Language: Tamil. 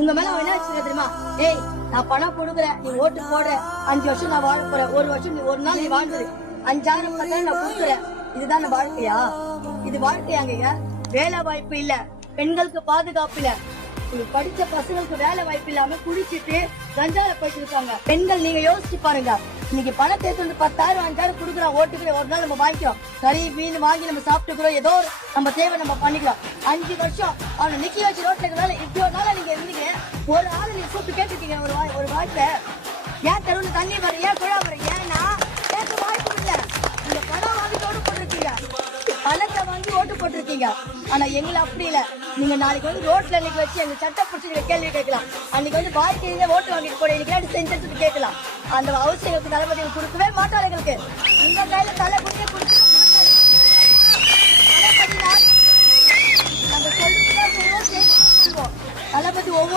உங்க மேல அவன் என்ன வச்சிருக்க தெரியுமா? ஏய், நான் பணம் கொடுக்குறேன், நீ ஓட்டு போடுற, 5 வருஷம் நான் வாழ போறேன், 1 வருஷம் நீ ஒரு நாள் நீ வாழ்ந்துரு, 5000 10,000 நான் கொடுக்குறேன். இதுதான் வாழ்க்கையா? இது வாழ்க்கையாங்க? வேலை வாய்ப்பு இல்ல, பெண்களுக்கு பாதுகாப்பு இல்ல, படிச்ச பசங்களுக்கு வேலை வாய்ப்பு இல்லாம குடிச்சிட்டு கஞ்சால போயிட்டு இருக்காங்க. பெண்கள் நீங்க யோசிச்சு பாருங்க. இன்னைக்கு பணத்தை 10,000 5,000 கொடுக்குறோம், ஓட்டுக்கு ஒரு நாள் நம்ம வாங்கிக்கிறோம், கறி மீன் வாங்கி நம்ம சாப்பிட்டுக்கிறோம், ஏதோ நம்ம தேவை நம்ம பண்ணிக்கிறோம். 5 வருஷம் அவனை நிக்க வச்சு ரோட்ல இருக்கிறதால இவ்வளவு நாளா நீங்க இருந்தீங்க. ஒரு ஆளு நீங்க கூப்பிட்டு கேட்டுருக்கீங்க ஒரு வாய்ப்பை, ஏன் தெருவில் தண்ணி வர, ஏன் குழா வர, ஏன்னா கேட்க வாய்ப்பு இல்ல. நீங்க பணம் வாங்கி ஓட்டு போட்டிருக்கீங்க, பணத்தை வாங்கி ஓட்டு போட்டிருக்கீங்க. ஆனா எங்களை அப்படி இல்ல. நீங்க நாளைக்கு வந்து ரோட்ல இன்னைக்கு வச்சு எங்க சட்ட பிடிச்சி கேள்வி கேட்கலாம். அன்னைக்கு வந்து வாழ்க்கையில ஓட்டு வாங்கிட்டு போட இன்னைக்கு செஞ்சு கேட்கலாம். அந்த அவசியங்களுக்கு தளபதிகள் கொடுக்கவே மாட்டாங்க. எங்களுக்கு இந்த கையில தலை குடிக்க கொடுக்க தளபதி ஒவ்வொரு